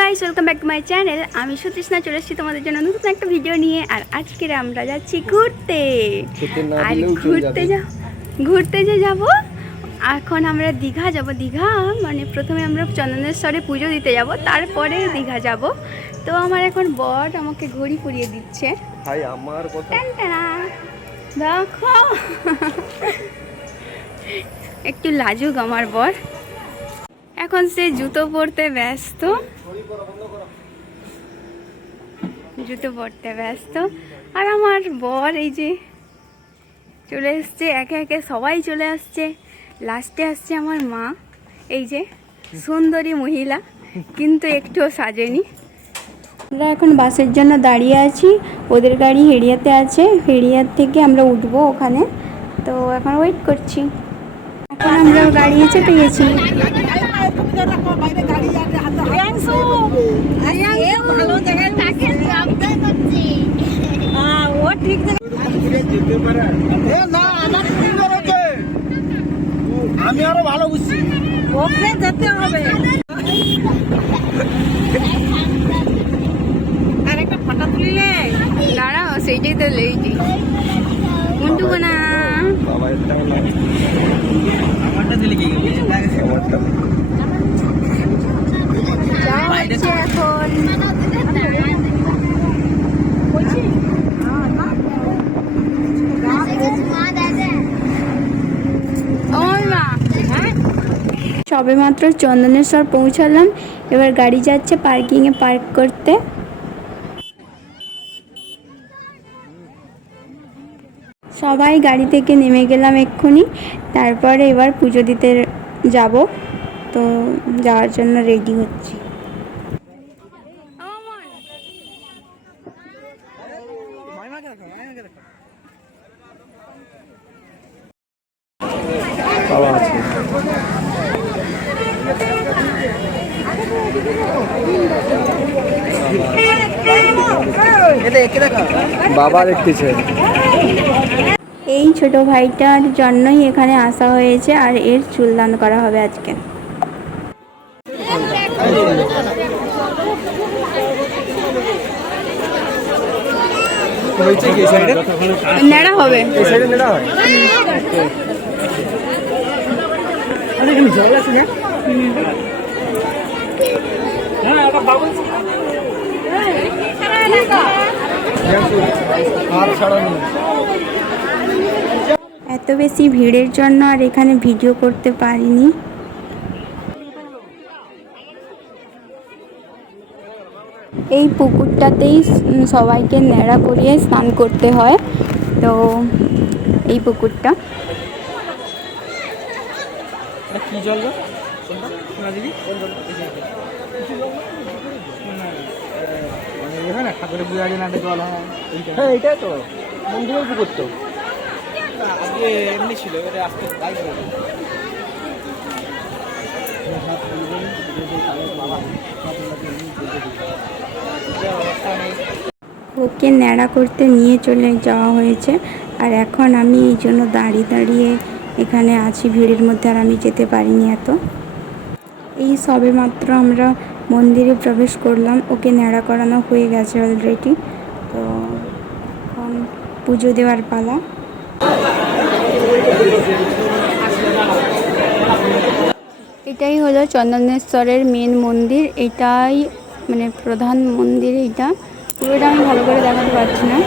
Guys, welcome back to my channel. আমি সুতৃষ্ণা চলে এসেছি তোমাদের জন্য নতুন একটা ভিডিও নিয়ে। আর আজকে আমরা যাচ্ছি ঘুরতে। আর ঘুরতে যে যাব, এখন আমরা দীঘা যাব। দীঘা মানে প্রথমে আমরা চন্দনেশ্বরে পুজো দিতে যাব, তারপরে দীঘা যাব। তো আমার এখন বর আমাকে ঘড়ি পরিয়ে দিচ্ছে। ভাই আমার কথা দেখো, একটু লাজুক আমার বর। এখন সে জুতো পরতে ব্যস্ত, আর আমার বর এই যে চলে এসছে, একে একে সবাই চলে আসছে। লাস্টে আসছে আমার মা, এই যে সুন্দরী মহিলা, কিন্তু একটুও সাজেনি। আমরা এখন বাসের জন্য দাঁড়িয়ে আছি। ওদের গাড়ি হেরিয়াতে আছে, হেরিয়ার থেকে আমরা উঠবো ওখানে। তো এখন ওয়েট করছি। এখন আমরা গাড়ি চেপে গেছি। আমি আরো ভালো বুঝছি, ওকে যেতে হবে। আর একটা ফটো তুলিলে দাঁড়াও, সেইটাই তো লেইটি মুন্টু না। বাবা এটা আমারটা দিলে কি আমারটা সবে মাত্র চন্দনেশ্বর পৌঁছালাম, এবার গাড়ি যাচ্ছে পার্কিংয়ে পার্ক করতে। সবাই গাড়ি থেকে নেমে গেলাম এক্ষুনি। তারপরে এবার পুজো দিতে যাব, তো যাওয়ার জন্য রেডি হচ্ছি। বাবা দেখতেছে। এই ছোট ভাইটার জন্যই এখানে আসা হয়েছে, আর এর চুলদান করা হবে আজকে। নেড়া হবে, এত বেশি ভিড়ের জন্য আর এখানে ভিডিও করতে পারিনি। এই পুকুরটাতেই সবাইকে ন্যাড়া করিয়ে স্নান করতে হয়। তো এই পুকুরটা কি জল ঠাকুরের পূজা দিন জল হয়, এইটাই তো মন্দিরের পুকুর। তো আজকে এমনি ছিল, এবারে আজকে তাই ওকে ন্যাড়া করতে নিয়ে চলে যাওয়া হয়েছে। আর এখন আমি এই জন্য দাঁড়িয়ে এখানে আছি ভিড়ের মধ্যে, আর আমি যেতে পারিনি এত। এই সবে মাত্র আমরা মন্দিরে প্রবেশ করলাম, ওকে ন্যাড়া করানো হয়ে গেছে অলরেডি। তো এখন পুজো দেওয়ার পালা। এটাই হলো চন্দনেশ্বরের মেন মন্দির, এটাই মানে প্রধান মন্দির। এটা পুরোটা আমি ভালো করে দেখাতে পারছি না।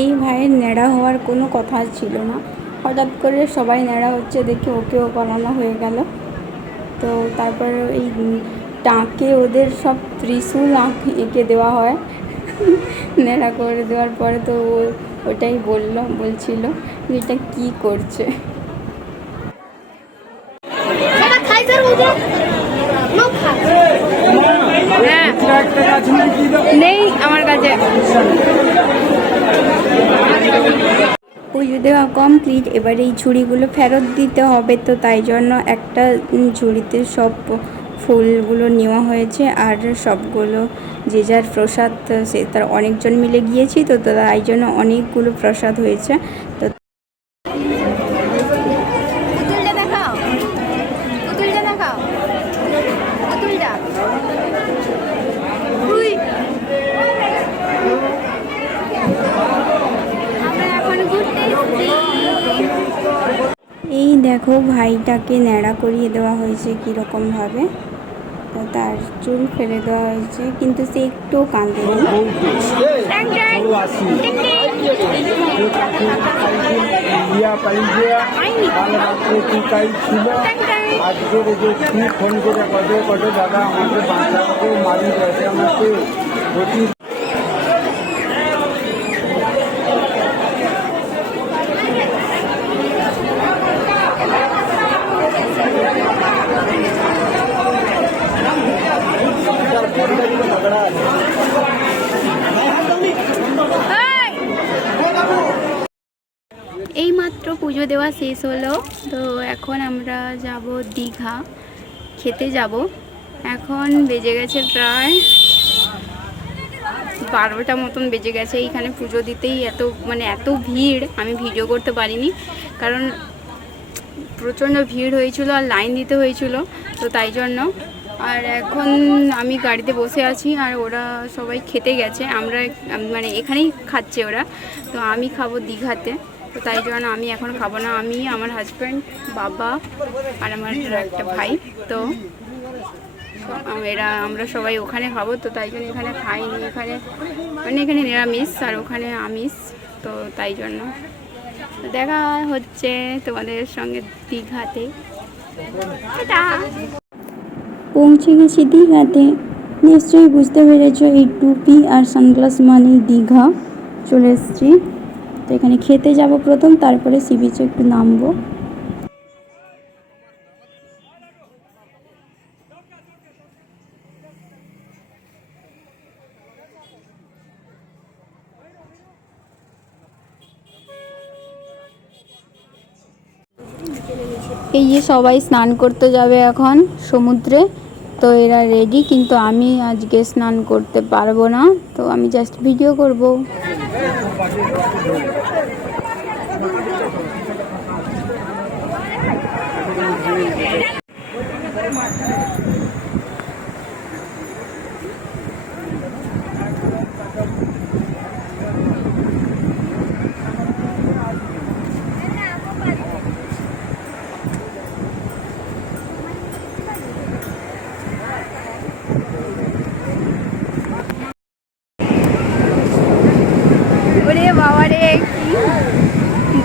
এই ভাইয়ের ন্যাড়া হওয়ার কোনো কথা ছিল না, হঠাৎ করে সবাই ন্যাড়া হচ্ছে দেখে ওকেও করানো হয়ে গেল। তো তারপর এই টাঁকে ওদের সব ত্রিশূল এঁকে দেওয়া হয় ন্যাড়া করে দেওয়ার পরে। তো ওটাই বলছিল এটা কি করছে। নেই আমার কাছে। পুজো দেওয়া কমপ্লিট। এবার এই ঝুড়িগুলো ফেরত দিতে হবে, তো তাই জন্য একটা ঝুড়িতে সব ফুলগুলো নেওয়া হয়েছে। আর সবগুলো যে যার প্রসাদ, সে তার অনেকজন মিলে গিয়েছি তো তাই জন্য অনেকগুলো প্রসাদ হয়েছে। তো পুতুলটা দেখাও, পুতুলটা দেখাও, পুতুলটা। আমরা এখন ঘুরতে এসেছি। এই দেখো ভাইটাকে ন্যাড়া করিয়ে দেওয়া হয়েছে কীরকমভাবে, তো তার চুল ফেলে দেওয়া হয়েছে কিন্তু সে একটু কাঁদেনি। আজকের যে কি ফোন করে কবে কবে দাদা আমাকে বাঁচাতে মারি গেছে আমাকে অতি। এই মাত্র পুজো দেওয়া শেষ হলো, তো এখন আমরা যাব দীঘা, খেতে যাব। এখন বেজে গেছে প্রায় 12টা মতন বেজে গেছে। এইখানে পুজো দিতেই এত ভিড়, আমি ভিডিও করতে পারিনি কারণ প্রচণ্ড ভিড় হয়েছিল আর লাইন দিতে হয়েছিল, তো তাই জন্য। আর এখন আমি গাড়িতে বসে আছি আর ওরা সবাই খেতে গেছে, আমরা এখানেই খাচ্ছে ওরা, তো আমি খাবো দীঘাতে, তো তাই জন্য আমি এখন খাবো না। আমি, আমার হাজব্যান্ড, বাবা আর আমার একটা ভাই, তো আমরা সবাই ওখানে খাবো, তো তাই জন্য এখানে খাইনি। এখানে নিরামিষ আর ওখানে আমিষ, তো তাই জন্য দেখা হচ্ছে তোমাদের সঙ্গে দীঘাতে। পৌঁছে গেছি দীঘাতে। নিশ্চয়ই বুঝতে পেরেছো এই টুপি আর সানগ্লাস মানেই দীঘা। চলে এসেছি, তো এখানে খেতে যাব প্রথম, তারপরে সি বিচে একটু নামবো। এই যে সবাই স্নান করতে যাবে এখন সমুদ্রে, তো এরা রেডি, কিন্তু আমি আজকে স্নান করতে পারবো না, তো আমি জাস্ট ভিডিও করব। ওরে বাবা রে, কি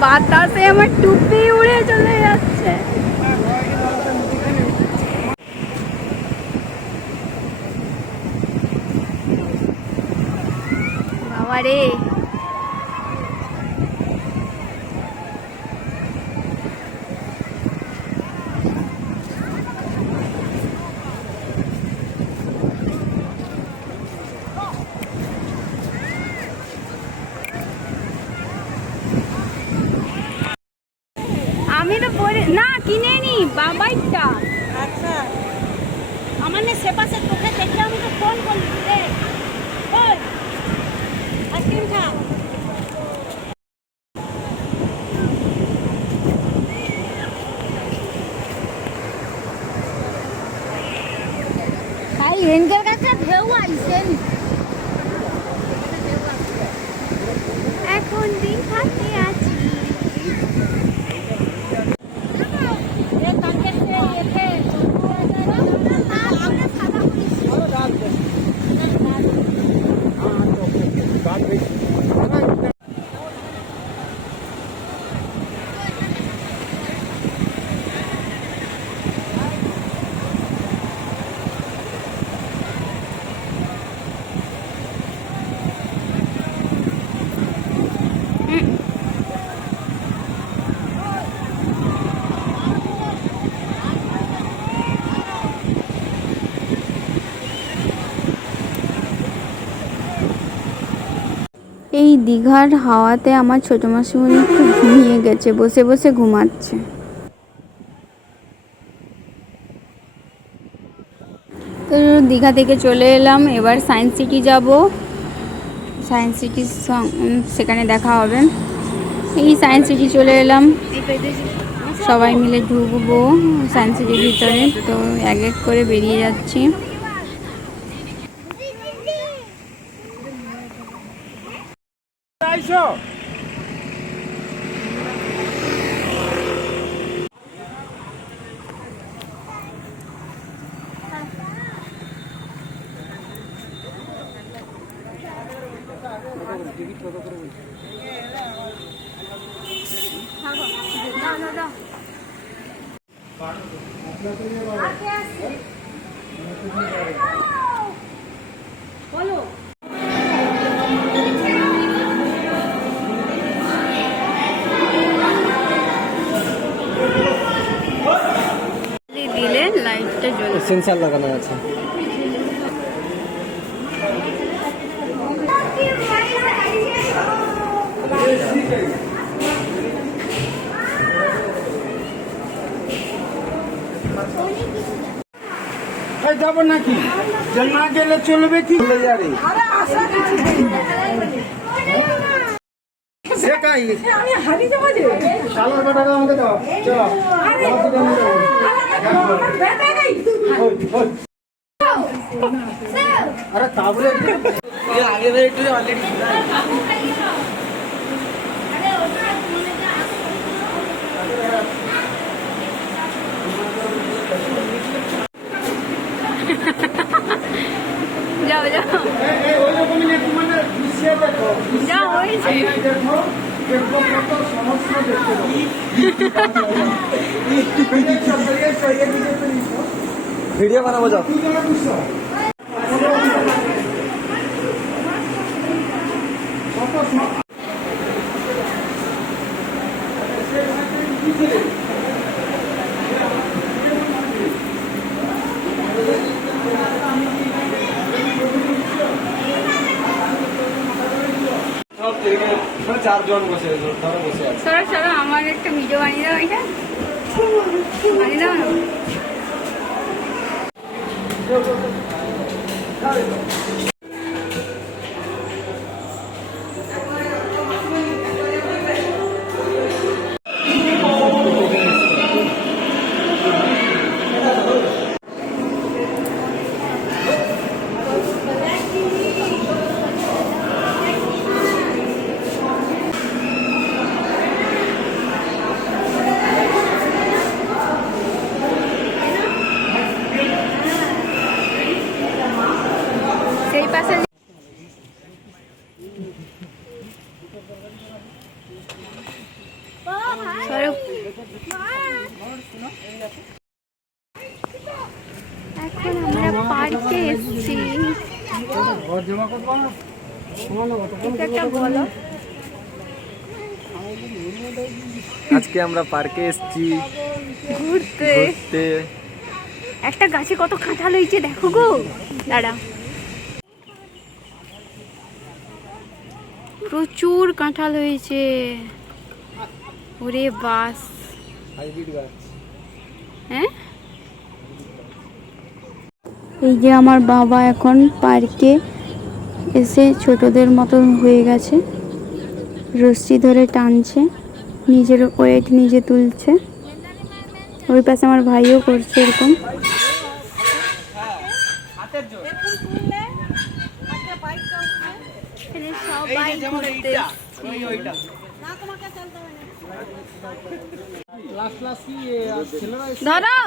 বাতাসে আমার টুপি উড়ে চলে যাচ্ছে। বাবা রে, আমি তো পরে না কিনে নি বাবাইটা। আচ্ছা, আমার না সেপাশে তোকে দেখে আমাকে ফোন করলি রে। ওই আইসক্রিম খা। ভাই এনকের কাছে ঢেউ আইছেন। এখন দীঘাতে আছি। এই দীঘার হাওয়াতে আমার ছোট মাসিমণি একটু ঘুমিয়ে গেছে, বসে বসে ঘুমাচ্ছে। তো দীঘা থেকে চলে এলাম, এবার সায়েন্স সিটি যাব। সায়েন্স সিটি সেখানে দেখা হবে। এই সায়েন্স সিটি চলে এলাম, সবাই মিলে ঢুকবো সায়েন্স সিটির ভিতরে। তো এক এক করে বেরিয়ে যাচ্ছি। দিলে লাইটটা জ্বলবে, সেন্সর লাগানো আছে। যাবো নাকি? না গেলে চলবে কি? আরে তাহলে আগে একটু অলরেডি যাও যাও যাও, হয়েছে। ভিডিও বানাবো, যাও। চারজন বসে বসে আছে। সরো সরো, আমার একটা ভিডিও বানিয়ে দাও, এটা বানিয়ে দাও না। সেই পাশে সরো। এখন আমরা পার্কে এসেছি। একটা বলো। আজকে আমরা পার্কে এসেছি ঘুরতে। ঘুরতে। একটা গাছে কত কাঁঠাল হয়েছে দেখো গো, দাঁড়া। প্রচুর কাঁঠাল হয়েছে, ওরে বাস। হ্যাঁ, এই যে আমার বাবা এখন পার্কে এসে ছোটদের মতন হয়ে গেছে, রশ্মি ধরে টানছে, নিজের ওয়েট নিজে তুলছে। ওই পাশে আমার ভাইও করছে এরকম। ধরো,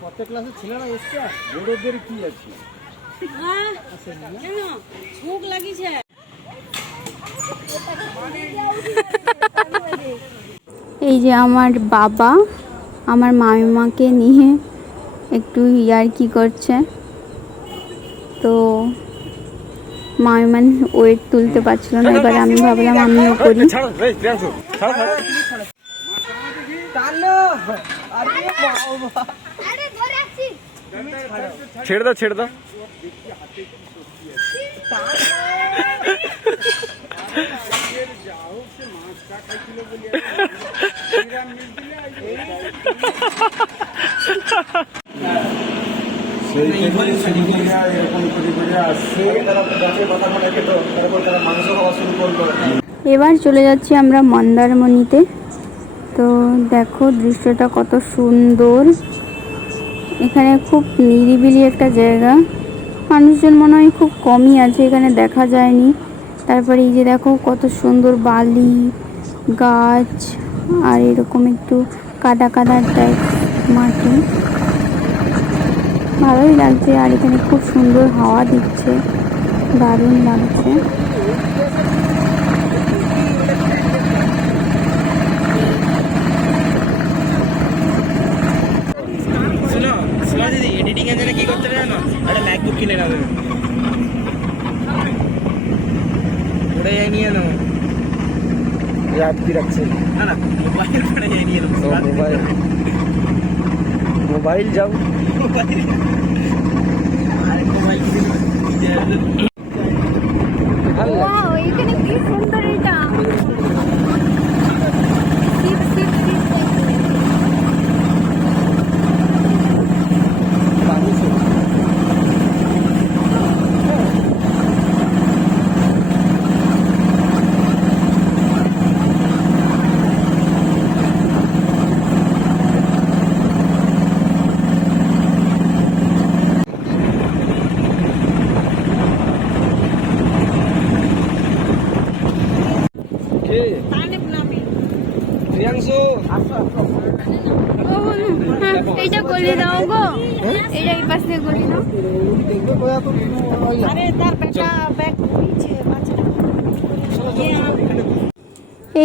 প্রত্যেক ক্লাসে ছেলেরা এসছে, বড়দের কি আছে? ভুক লাগিছে। এই যে আমার বাবা আমার মামিমাকে নিয়ে একটু ইয়ার্কি করছে। তো মামিমা ওয়েট তুলতে পারছিল না, এবার আমি ভাবলাম আমিও করি। ছেড়ে দাও, ছেড়ে দাও। সেই থেকে শুরু করে এরকম করে আসছে, তারা গাছের কথা মনে খেত, তারপর তারা মাংস খাওয়া শুরু করলো। এবার চলে যাচ্ছি আমরা মন্দারমণিতে। তো দেখো দৃশ্যটা কত সুন্দর। এখানে খুব নিরিবিলি একটা জায়গা, মানুষজন মনে হয় খুব কমই আছে, এখানে দেখা যায়নি। তারপরে এই যে দেখো কত সুন্দর বালি, গাছ, আর এরকম একটু কাদা কাদা টাইপ মাটি, ভালোই লাগছে। আর এখানে খুব সুন্দর হাওয়া দিচ্ছে, দারুণ লাগছে। শোনো দিদি, এডিটিং এর জন্য কি করতে হবে জানো? একটা ম্যাকবুক কিনে নেবে, ওটা নিয়ে নেবো। রাত কি রাখছে? না না, মোবাইল ফোনে নিয়ে নেবো। মোবাইল মোবাইল যাও। ওয়াও, এখানে কি সুন্দর এটা। এইটা গলি দাও গো, এইটা এই পাশ দিয়ে গলি দাও। अरे इधर बेटा बैग पीछे बाजरा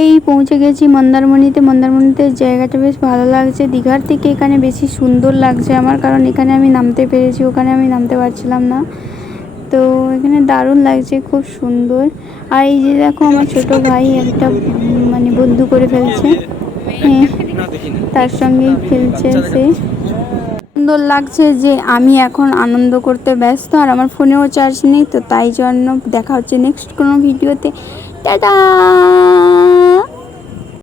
এই পৌঁছে গেছি মন্দারমণিতে। মন্দারমণিতে জায়গাটা বেশ ভালো লাগছে, দীঘার থেকে এখানে বেশি সুন্দর লাগছে আমার, কারণ এখানে আমি নামতে পেরেছি, ওখানে আমি নামতে পারছিলাম না। তো এখানে দারুণ লাগছে, খুব সুন্দর। আর এই যে দেখো আমার ছোট ভাই একটা মানে বন্ধু করে ফেলছে, হ্যাঁ তার সঙ্গেই খেলছে সে। সুন্দর লাগছে যে আমি এখন আনন্দ করতে ব্যস্ত, আর আমার ফোনেও চার্জ নেই, তো তাই জন্য দেখা হচ্ছে নেক্সট কোনো ভিডিওতে। টাটা।